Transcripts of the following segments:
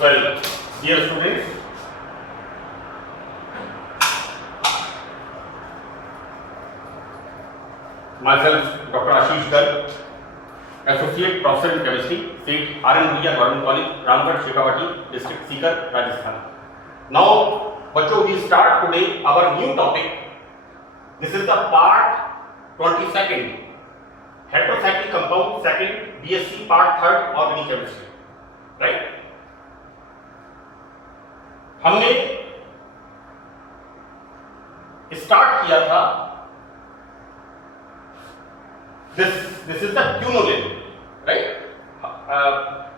Well, dear students, myself Dr. Ashish Garg, Associate Professor in Chemistry, seat R.N. Bhuiya Government College, Ramgarh, Shekhawati, District Sikar, Rajasthan. Now, बच्चों, we start today our new topic. This is the part 22nd, heterocyclic compound, second BSc part 3rd organic chemistry, right? हमने start किया था this is the quinoline, right?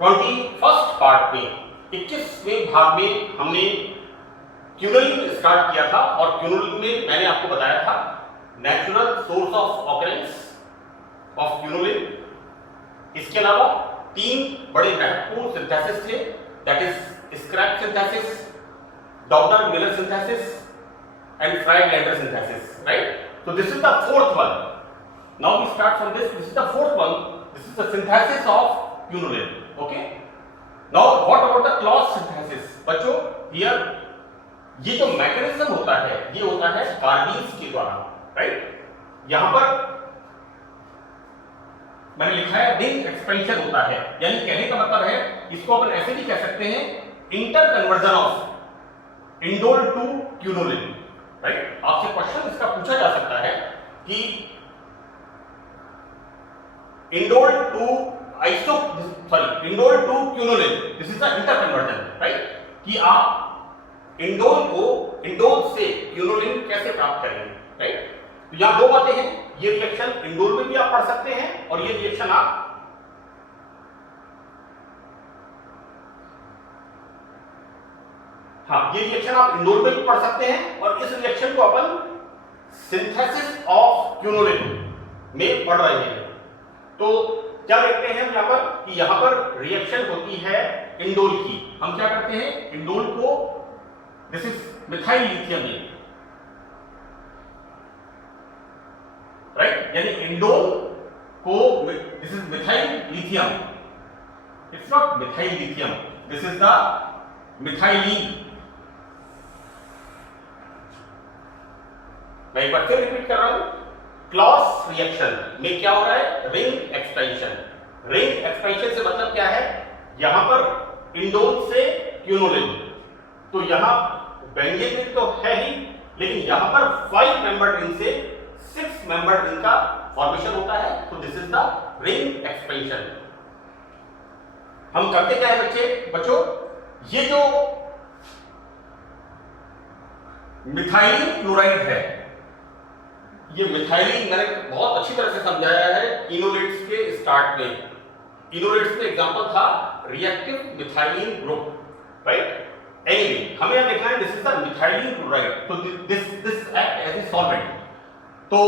21st part में 21वें भाग में हमने quinoline start किया था और क्यूनोलिन में मैंने आपको बताया था natural source of occurrence of quinoline. इसके अलावा 3 बड़े महत्वपूर्ण सिंथेसिस थे, that is scrap synthesis, Doudna-Miller synthesis and Frey-Blender synthesis, right? So this is the 4th one. Now we start from this. This is the 4th one. This is the synthesis of quinoline. Okay? Now what about the Claus synthesis? बच्चों, here ये जो mechanism होता है ये होता है कार्बीन्स के द्वारा, राइट? यहाँ पर मैंने लिखा है रिंग एक्सपेंशन होता है, यानी कहने का मतलब है इसको अपन ऐसे भी कह सकते हैं inter conversion of indole to quinoline, right? आपसे क्वेश्चन इसका पूछा जा सकता है कि indole to quinoline, this is the inter conversion, right? कि आप इंडोल से क्यूनोलिन कैसे प्राप्त करेंगे, राइट? तो यहां 2 बातें हैं, ये रिएक्शन इंडोल में भी आप पढ़ सकते हैं और ये रिएक्शन आप ये रिएक्शन आप इंडोल में भी पढ़ सकते हैं और इस रिएक्शन को अपन सिंथेसिस ऑफ क्यूनोलिन में पढ़ रहे हैं। तो क्या देखते हैं यहां पर कि यहां पर रिएक्शन होती है इंडोल की। हम क्या करते हैं, इंडोल को this is methyl lithium, right? यानी इंडोल को this is methyl lithium, it's not methyl lithium, this is the methylene. मैं एक बार फिर रिपीट कर रहा हूं, क्लॉस रिएक्शन में क्या हो रहा है, रिंग एक्सपेंशन। रिंग एक्सपेंशन से मतलब क्या है, यहां पर इंडोल से क्यूनोलिन, तो यहां बेंजीन रिंग तो है ही, लेकिन यहां पर 5 मेंबर्ड रिंग से 6 मेंबर्ड रिंग का फॉर्मेशन होता है, तो this is the ring expansion. हम करते क्या है बच्चों, ये जो मिथाइलिन क्लोराइड है, ये मिथाइलिन मैंने बहुत अच्छी तरह से समझाया है इनोलेट्स के स्टार्ट में। इनोलेट्स में एग्जांपल था reactive methylene group, right? Anyway हमें यहां देखना है this is the methylene chloride, तो this act as a solvent. तो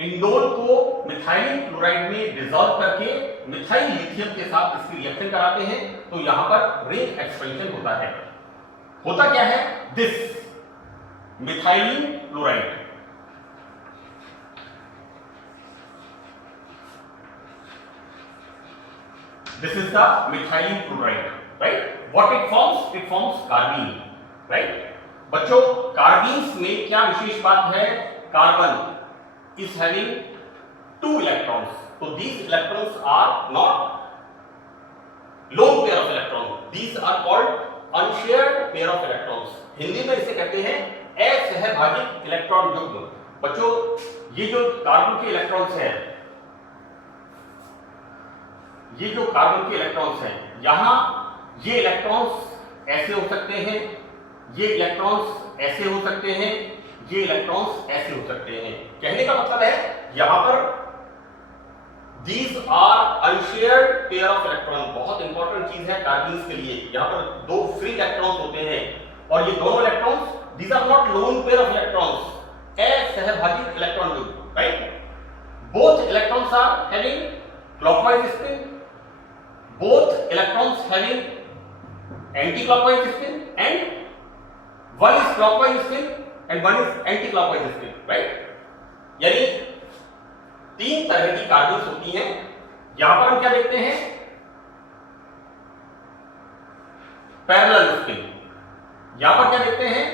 इंडोल को मिथाइलिन क्लोराइड में डिसॉल्व करके मिथाइल लिथियम के साथ इसकी रिएक्शन कराते हैं, तो यहां पर रिंग एक्सपेंशन होता है। होता क्या है, this methylene chloride, this is the methylene chloride, right? What it forms carbene, right? बच्चों, कार्बीन्स में क्या विशेष बात है, carbon is having 2 electrons, so these electrons are not lone pair of electrons, these are called unshared pair of electrons। Hindi में इसे कहते हैं असहभाजित electron युग्म। बच्चों, ये जो कार्बन के इलेक्ट्रॉन्स हैं, ये जो कार्बन के इलेक्ट्रॉन्स हैं, यहां ये इलेक्ट्रॉन्स ऐसे हो सकते हैं, ये इलेक्ट्रॉन्स ऐसे हो सकते हैं, ये इलेक्ट्रॉन्स ऐसे हो सकते हैं। कहने का मतलब है यहां पर these are unshared pair of electron, बहुत इंपॉर्टेंट चीज है कार्बन्स के लिए। यहां पर 2 फ्री इलेक्ट्रॉन्स होते हैं और ये दोनों electrons these are not lone pair of electrons, असहभाजित इलेक्ट्रॉन युग्म, right? Both electrons are having clockwise spin, both electrons having anti-clockwise spin, and one is clockwise spin and one is anti-clockwise spin, right? यानी 3 तरह की carbons होती हैं। यहां पर हम क्या देखते हैं, पैरेलल स्पिन। यहां पर क्या देखते हैं?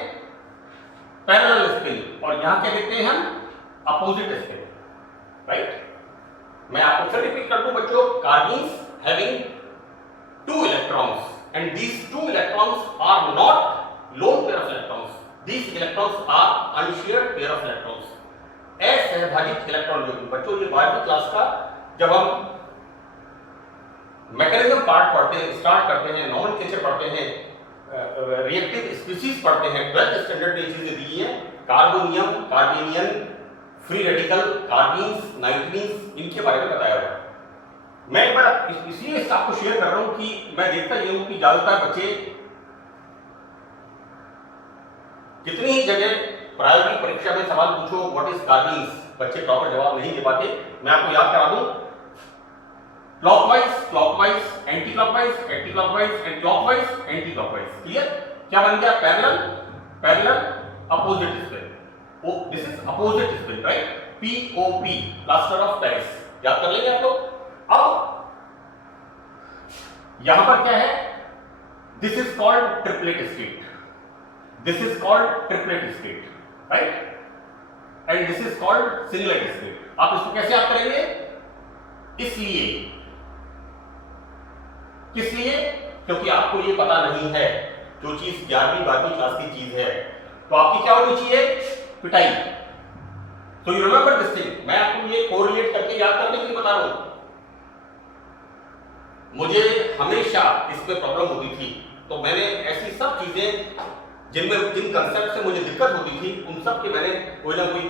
पैरेलल स्पिन, और यहां क्या देखते हैं हम? Opposite spin, right. मैं आपको फिर रिपीट कर दूं बच्चों, कार्बीन्स having 2 electrons and these 2 electrons are not lone pair of electrons, these electrons are unshared pair of electrons, असहभाजित इलेक्ट्रॉन युग्म। बच्चों ये 12वीं क्लास का जब हम मैकेनिज्म पार्ट पढ़ते हैं, स्टार्ट करते हैं, नॉमेनक्लेचर पढ़ते हैं, रिएक्टिव स्पीशीज पढ़ते हैं, 12th स्टैंडर्ड में चीजें दी हैं, कार्बोनियम, कार्बेनियन, फ्री रेडिकल, कार्बीन्स, नाइट्रीन्स, इनके बारे में बताया हुआ है। मैं एक बार इसलिए आपको शेयर कर रहा हूं कि मैं देखता ये हूं कि ज्यादातर बच्चे कितनी ही जगह प्रायोगिक परीक्षा में सवाल पूछो व्हाट इज कार्बीन्स, बच्चे प्रॉपर जवाब नहीं दे पाते। मैं आपको याद करा दूं, clockwise clockwise, anti clockwise anti clockwise and clockwise anti clockwise. Clear? क्या बन गया? Parallel parallel opposite spin. Oh this is opposite spin, right? POP, plaster of Paris, याद कर लेंगे आप लोग। अब यहां पर क्या है? This is called triplet state, this is called triplet state, right? And this is called singlet state. आप इसको कैसे याद करेंगे? इसलिए, किस लिए? क्योंकि आपको ये पता नहीं है, जो चीज 11वीं 12वीं क्लास की चीज है, तो आपकी क्या होनी चाहिए? पिटाई। तो यू रिमेंबर दिस थिंग। मैं आपको ये कोरिलेट करके याद करने के लिए बता रहा हूं। मुझे हमेशा इसमें प्रॉब्लम होती थी, तो मैंने ऐसी सब चीजें जिन कंसेप्ट से मुझे दिक्कत होती थी, उन सब की मैंने कोई ना कोई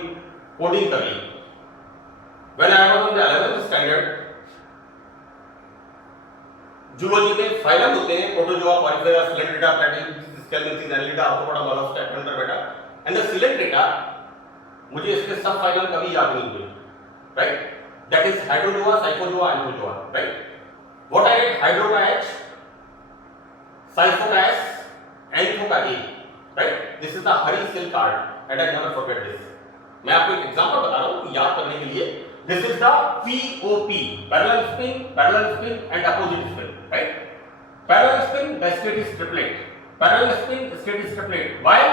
कोडिंग कर ली। When I was in the 11th standard, zoology में फाइलम होते हैं, protozoa, porifera, coelenterata, platyhelminthes, annelida, arthropoda, mollusca, एपिडेंड्रा, एंड द सिलेंड्रेटा, मुझे इसके सब फाइलम कभी याद नहीं हुए, right? That is hydrozoa, scyphozoa, anthozoa, right? What I get? Hydro का H, Cypho का S, Antho का A, right? This is the Hari Silk card, and I never forget this. मैं आपको एक एग्जांपल बता रहा हूँ याद करने के लिए। This is the POP, parallel spin, and opposite spin, right? Parallel spin, the state is triplet. Parallel spin, state is triplet. While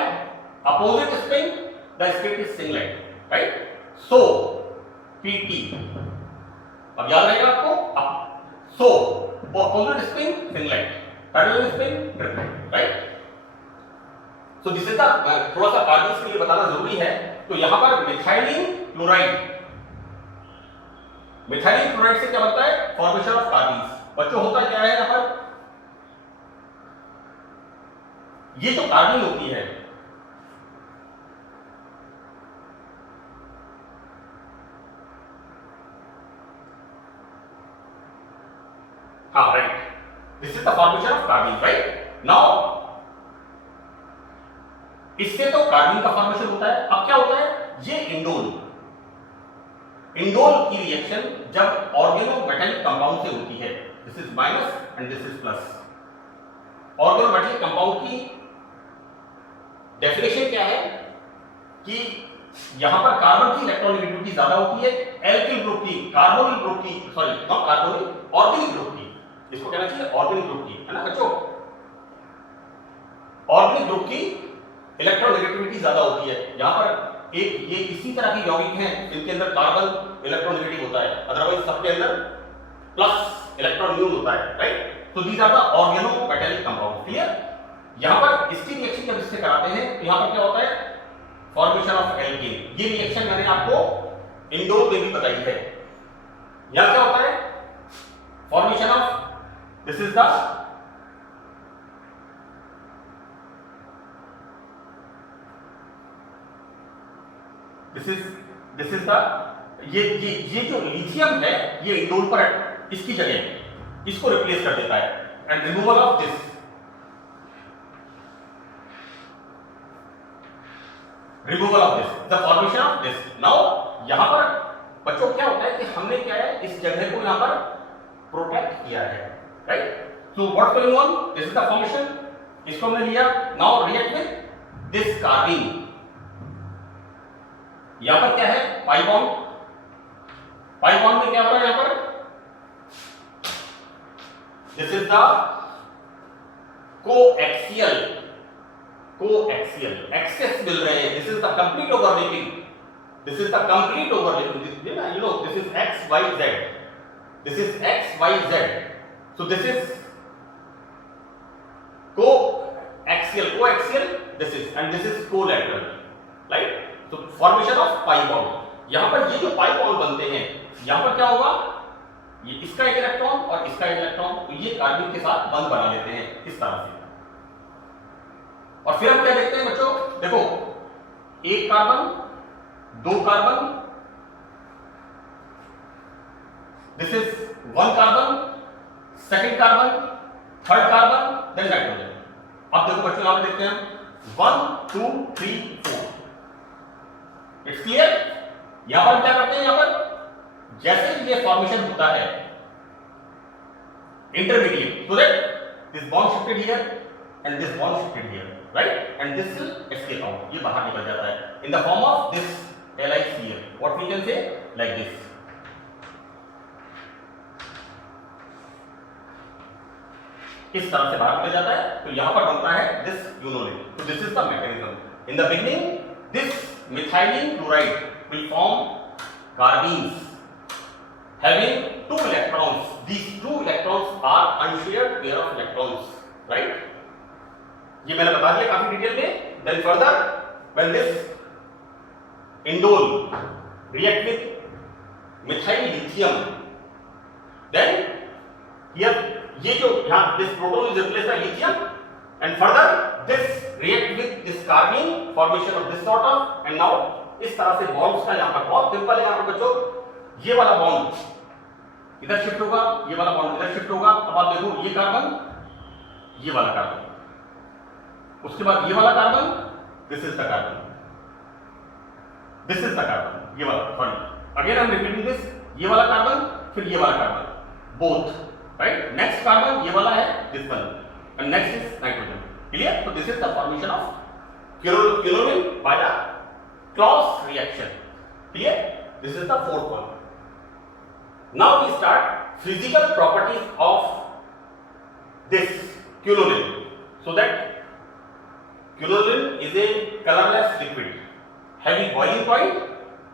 opposite spin, the state is singlet, right? So PT. अब याद रहेगा आपको? So, opposite spin, singlet, parallel spin, triplet, right? So this is the थोड़ा सा carbons के लिए बताना जरूरी है। तो यहां पर मिथाइलिन क्लोराइड, मिथाइलिन क्लोराइड से क्या बनता है? Formation of carbons. बच्चों होता क्या है यहां पर? ये जो कार्बन होती है, हाँ right, this is the formation of carbon, right? Now इससे तो कार्बन का फॉर्मेशन होता है। अब क्या होता है? ये इंडोल, इंडोल की रिएक्शन जब ऑर्गेनोमेटेलिक कंपाउंड से होती है, this is minus and this is plus. Organometallic compound की डेफिनेशन क्या है? कि यहां पर कार्बन की इलेक्ट्रॉनिगेटिविटी ज्यादा होती है, एल्किल ग्रुप की, कार्बोनिल ग्रुप की, sorry not carbonyl, organic group की, इसको कहना चाहिए ऑर्गेनिक ग्रुप की, है ना बच्चों? ऑर्गेनिक ग्रुप की इलेक्ट्रोनेगेटिविटी ज्यादा होती है। यहां पर एक ये इसी तरह की यौगिक हैं जिनके अंदर कार्बन इलेक्ट्रोनेगेटिव होता है, अदरवाइज सबके अंदर प्लस इलेक्ट्रॉन न्यून होता है, राइट? तो these are the organometallic compound. Clear? यहां पर इसकी रिएक्शन जब इससे कराते हैं तो यहां पर क्या होता है? Formation of alkene. ये रिएक्शन मैंने आपको इंडोर में भी बताई है। यहां क्या होता है? Formation of, this is the this is the ये जो लिथियम है ये इंडोल पर इसकी जगह इसको रिप्लेस कर देता है, and removal of this, removal of this, the formation of this. Now यहां पर बच्चों क्या होता है कि हमने क्या है, इस जगह को यहां पर प्रोटेक्ट किया है, right? So what going on? This is the formation, इसको हमने लिया। नाउ रिएक्ट विद दिस कार्बिन, यहां पर क्या है? पाई बॉन्ड, पाई बॉन्ड में क्या हो रहा है यहां पर? This is the coaxial axis मिल रहे हैं. This is the complete overlapping. This is the complete overlapping. You know, this is x, y, z. This is x, y, z. So this is coaxial. This is, and this is collateral, right? So formation of pi bond. यहाँ पर ये जो pi bond बनते हैं, यहाँ पर क्या होगा? ये इसका एक इलेक्ट्रॉन और इसका एक इलेक्ट्रॉन, तो ये कार्बन के साथ बंध बना लेते हैं इस तरह से. और फिर हम क्या देखते हैं बच्चों? देखो, एक कार्बन, दो carbon, this is one carbon, second carbon, third carbon, then nitrogen. अब देखो बच्चों, यहां पे देखते हैं 1 2 3 4. It's clear? यहां पर क्या करते हैं? यहां पर जैसे ये फॉर्मेशन होता है intermediate, so that this bond shifted here and this bond shifted here, right? And this will escape out. ये बाहर निकल जाता है in the form of this Li here. What we can say? Like this. इस तरह से बाहर निकल जाता है. तो यहां पर बनता है this quinoline. So this is the mechanism. In the beginning, this methylene chloride will form carbenes having 2 electrons. These 2 electrons are unshared pair of electrons, right? ये मैंने बता दिया काफी डिटेल में. Then further, when this indole react with methyl lithium, then here ये जो यहाँ this proton is replaced by lithium, and further this react with this carbene, formation of this sort of, and now इस तरह से bonds का यहाँ पर बहुत सिंपल है. यहाँ पर बच्चों, ये वाला बॉन्ड इधर शिफ्ट होगा, ये वाला बॉन्ड इधर शिफ्ट होगा. अब आप देखो, ये कार्बन, ये वाला कार्बन, उसके बाद ये वाला carbon, this is the carbon, this is the carbon, ये वाला, sorry again I am repeating this. ये वाला कार्बन, फिर ये वाला carbon, both, right? Next carbon ये वाला है, this one, and next is nitrogen. Clear? तो this is the formation of quinoline by the Claus reaction. Clear? This is the fourth one. Now we start physical properties of this quinoline. So that quinoline is a colorless liquid having boiling point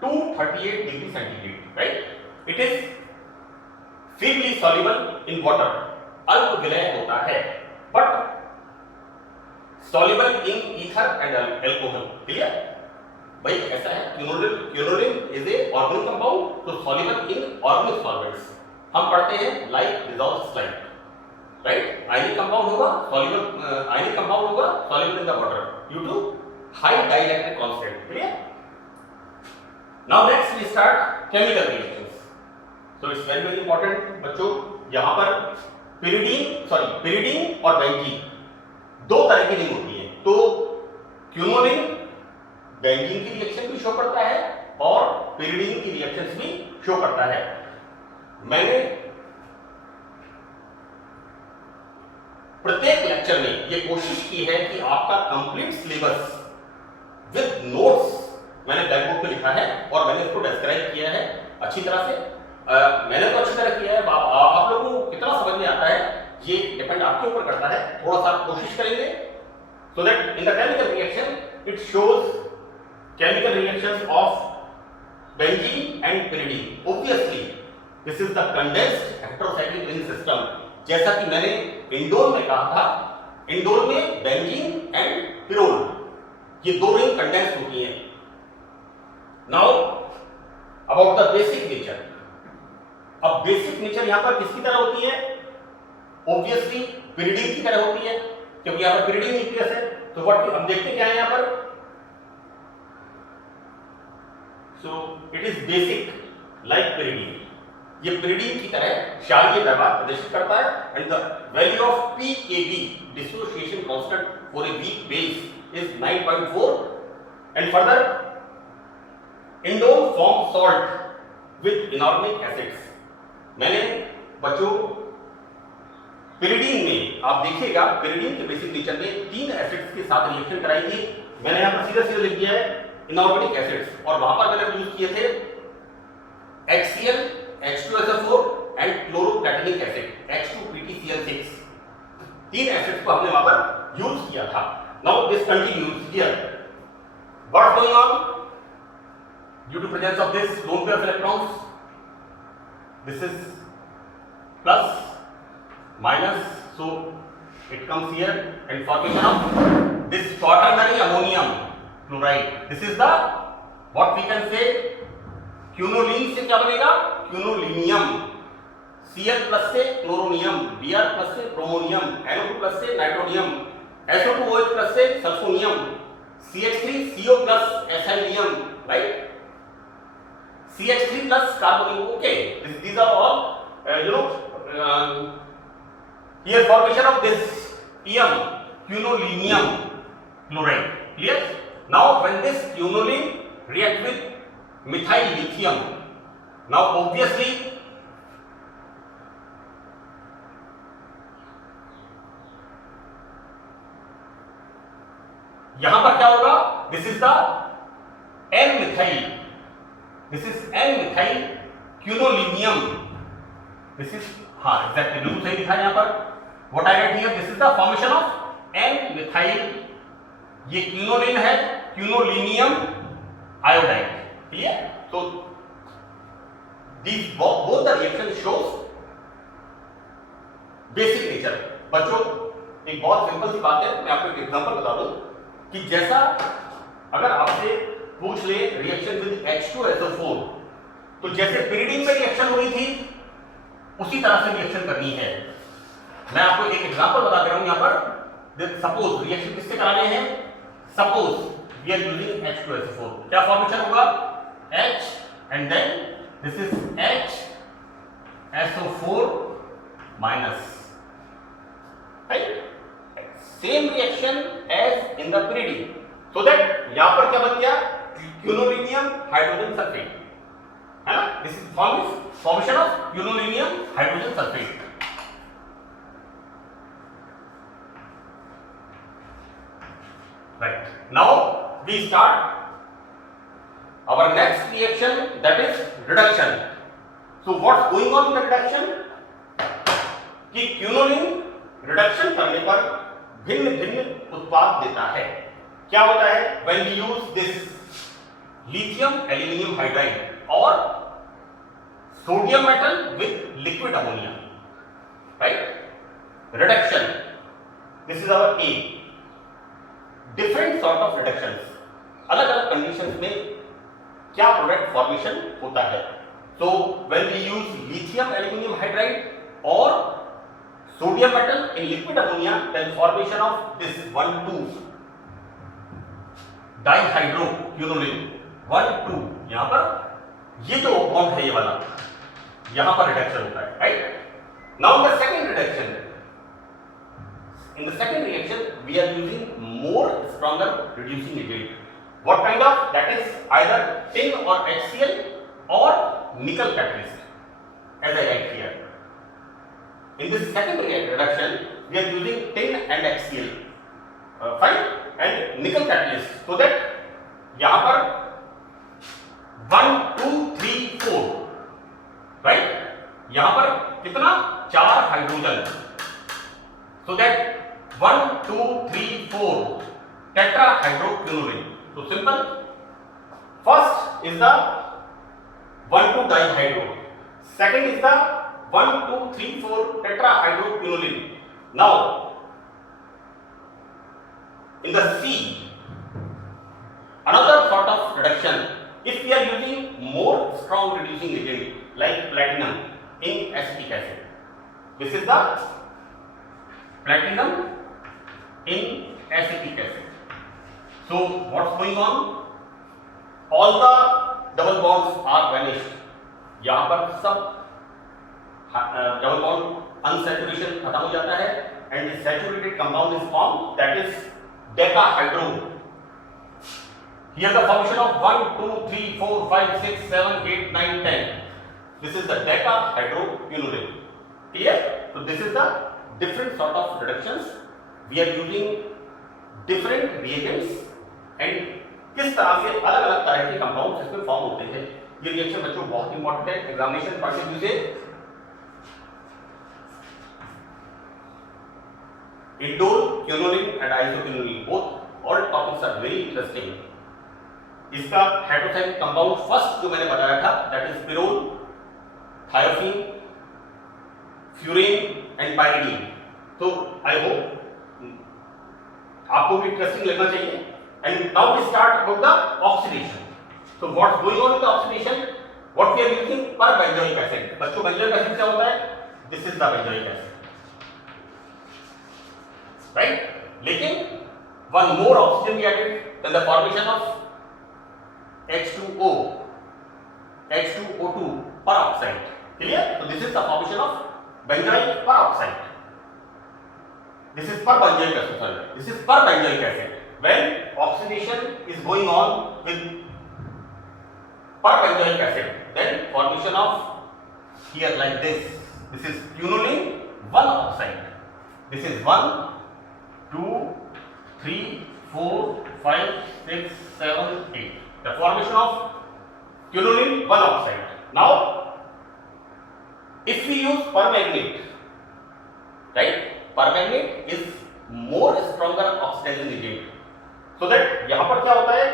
238 degree centigrade, right? It is feebly soluble in water. अल्प विलय होता है, but soluble in ether and alcohol. Clear? भाई ऐसा है, quinoline is a organic compound, so soluble in organic solvents. हम पढ़ते हैं like dissolves slide, right? Ionic compound होगा, soluble in the water due to high dielectric constant. Clear? Now next we start chemical reactions. So it's very important बच्चों. यहाँ पर pyridine और benzene दो तरह की रिंग होती है. तो quinoline बेंजीन की रिएक्शन भी शो करता है और pyridine की रिएक्शंस भी शो करता है. मैंने प्रत्येक लेक्चर में ये कोशिश की है कि आपका कंप्लीट सिलेबस विद नोट्स मैंने ब्लैक बोर्ड पे लिखा है और मैंने इसको डिस्क्राइब किया है अच्छी तरह से. मैंने तो अच्छी तरह किया है. आप लोगों को कितना समझ में आता है ये डिपेंड आपके ऊपर करता है. थोड़ा सा कोशिश करेंगे so that in the chemical reaction it shows chemical reactions of benzene and pyridine. Obviously this is the condensed heterocyclic ring system. जैसा कि मैंने इंडोल में कहा था, इंडोल में बेंजीन एंड पिरोल ये दो रिंग कंडेंस होती हैं. Now about the basic nature. अब बेसिक नेचर यहां पर किसकी तरह होती है? ऑब्वियसली pyridine की तरह होती है, क्योंकि यहां पर pyridine न्यूक्लियस है. तो व्हाट हम देखते क्या है यहां पर? So it is basic like pyridine. ये pyridine की तरह क्षारीय व्यवहार प्रदर्शित करता है. And the value of pKb dissociation constant for a weak base is 9.4. And further indole form salt with inorganic acids. मैंने बच्चों pyridine में आप देखिएगा pyridine के बेसिक नेचर में 3 एसिड्स के साथ रिएक्शन कराई थी. मैंने यहां पर सीधा लिख दिया है इनऑर्गेनिक एसिड्स, और वहां पर मैंने यूज किए थे HCl, H2SO4 and क्लोरोप्लेटिनिक acid H2PtCl6. तीन एसिड्स को हमने वहां पर यूज किया था. Now this continues here. What's going on due to presence of this lone pair of electrons? This is plus minus, so it comes here and formation of this quaternary ammonium chloride. This is the what we can say quinoline से क्या बनेगा? Quinolinium. Cl plus से chloronium, Br plus से bromonium, NO2 plus से nitronium, SO2OH plus से sulphonium, CH3 CO plus एसिनियम, right? CH3 plus carbonyl. Okay, these are all here formation of this EM, quinolinium chloride. Clear? Now when this quinoline react with methyl lithium, now obviously यहां पर क्या होगा? This is the N-methyl. This is N-methyl quinolinium. This is exactly बिल्कुल सही लिखा है यहाँ पर. What I write here, this is the formation of N-methyl. ये quinoline है, quinolinium iodide. Clear? So these both the reaction shows basic nature. बच्चों एक बहुत सिंपल सी बात है, मैं आपको एक एग्जांपल बता दूं कि जैसा अगर आपसे पूछ ले रिएक्शन विद H2SO4, तो जैसे pyridine में रिएक्शन हुई थी उसी तरह से रिएक्शन करनी है. मैं आपको एक एग्जांपल बता दे रहा हूं यहां पर. सपोज रिएक्शन किससे कराने हैं? Suppose we are using H2SO4. क्या फॉर्मेशन होगा? H and then this is HSO4 minus, right? Same reaction as in the pyridine. So that यहां पर क्या बन गया? क्यूनोलिनियम हाइड्रोजन सल्फेट, है ना? This is formation of quinolinium hydrogen sulphate. Right. Now we start our next reaction, that is reduction. So what's going on in the reduction? कि quinoline reduction करने पर भिन्न भिन्न उत्पाद देता है. क्या होता है? When we use this lithium aluminium hydride or sodium metal with liquid ammonia, right? Reduction. This is our A. Different sort of reductions. अलग अलग conditions में क्या product formation होता है? So when we use lithium aluminium hydride or sodium metal in liquid ammonia, then formation of this 1,2 डाइहाइड्रोक्विनोलिन 1,2, यहां पर ये जो बॉन्ड है ये वाला, यहां पर रिडक्शन होता है, right? Now the second reduction, in the second reaction we are using more stronger reducing agent. What kind of? That is either tin और HCl और nickel catalyst, as I write here. In this second reduction, we are using tin and HCl, fine, and nickel catalyst, so that यहाँ पर 1, 2, 3, 4, right? यहाँ पर कितना? 4 hydrogen, so that 1, 2, 3, 4 tetrahydroquinoline. So simple. First is the 1,2 dihydro. Second is the 1, 2, 3, 4 tetrahydroquinoline. Now, in the C, another sort of reduction, if we are using more strong reducing agent like platinum in acetic acid, this is the platinum in acetic acid. So, what's going on? All the double bonds are vanished. यहाँ पर सब double bond unsaturation खत्म हो जाता है and the saturated compound is formed, that is decahydro. Here the formation of 1, 2, 3, 4, 5, 6, 7, 8, 9, 10. This is the decahydroquinoline. Clear? So this is the different sort of reductions. We are using different reagents and किस तरह से अलग अलग तरह के compounds इसमें form होते हैं. ये रिएक्शन बच्चों बहुत इंपॉर्टेंट है एग्जामिनेशन पॉइंट ऑफ व्यू से. Indole, quinoline and isoquinoline, both all topics are very interesting. इसका हेटेरोसाइक्लिक कंपाउंड फर्स्ट जो मैंने बताया था that is pyrrole, thiophene, furan and pyridine. तो आई होप आपको भी इंटरेस्टिंग लगना चाहिए। And now we start about the oxidation. So what's going on in the oxidation? What we are using per benzoic acid. बच्चों benzoic acid क्या होता है? This is the benzoic acid, right? लेकिन one more oxygen we added, then the formation of H2O, H2O2 peroxide. Clear? So this is the formation of benzoic peroxide. This is per benzoic acid. Sorry, this is per benzoic acid. When oxidation is going on with per benzoic acid, then formation of here like this. This is quinoline 1 oxide. This is 1, 2, 3, 4, 5, 6, 7, 8. The formation of quinoline 1 oxide. Now, if we use permanganate, right? Permanganate is more stronger oxidizing agent. So that यहाँ पर क्या होता है?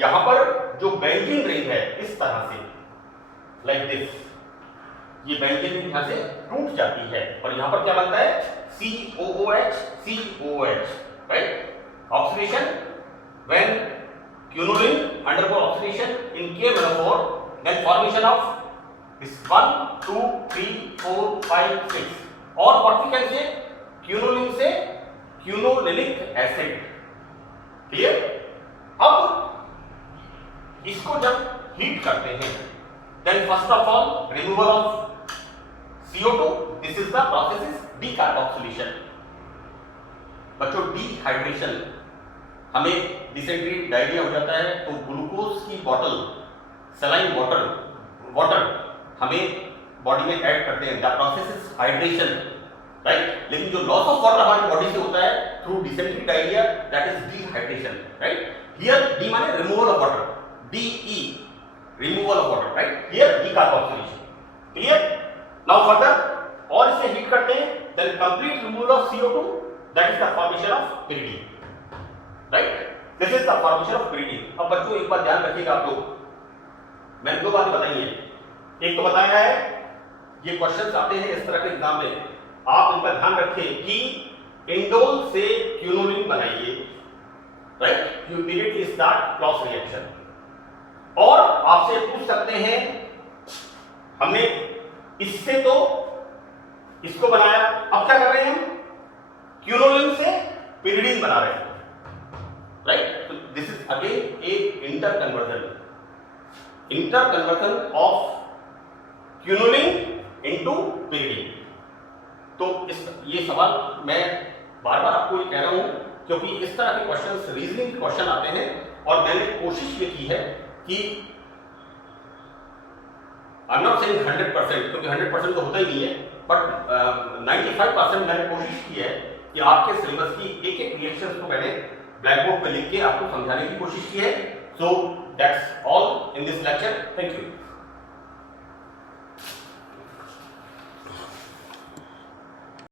यहां पर जो benzene ring है इस तरह से लाइक दिस, ये बेंजीन रिंग यहां से टूट जाती है और यहां पर क्या बनता है? COOH, COOH, right? Oxidation when quinoline undergo oxidation in K-melanophore, then formation of this 1, 2, 3, 4, 5, 6 और what we can say quinoline से क्यूनोलिनिक एसिड। क्लियर? अब इसको जब हीट करते हैं then first of all removal of CO2, this is the process is decarboxylation। बच्चों dehydration, हमें dysentery diarrhoea हो जाता है तो ग्लूकोज की बॉटल, सलाइन वाटर हमें बॉडी में ऐड करते हैं, the process is hydration, right? लेकिन जो लॉस ऑफ वाटर हमारी बॉडी से होता है through dysentery diarrhoea that is dehydration, right? Here D माने removal of water, DE, removal of water, right? Here decarboxylation. Clear? Now further, और इसे heat करते हैं, then complete removal of CO2, that is the formation of pyridine, right? This is the formation of pyridine. अब बच्चों एक बात ध्यान रखिएगा आप लोग, मैंने दो बातें बताई हैं। एक तो बताया है, ये क्वेश्चंस आते हैं इस तरह के एग्जाम में, आप इनका ध्यान रखें कि इंडोल से क्यूनोलिन बनाइए, right? You immediately start cross reaction. और आपसे पूछ सकते हैं हमने इससे तो इसको बनाया, अब क्या कर रहे हैं हम? क्यूनोलिन से pyridine बना रहे हैं, राइट? तो this is again A interconversion of quinoline into pyridine। तो ये सवाल मैं बार बार आपको ये कह रहा हूं क्योंकि इस तरह के क्वेश्चंस, रीजनिंग क्वेश्चन आते हैं और मैंने कोशिश ये की है कि आई एम नॉट सेइंग 100%, क्योंकि 100% तो होता ही नहीं है, बट 95% मैंने कोशिश की है कि आपके सिलेबस की एक एक रिएक्शंस को मैंने ब्लैक बोर्ड पे लिख के आपको समझाने की कोशिश की है। So that's all in this lecture. Thank you.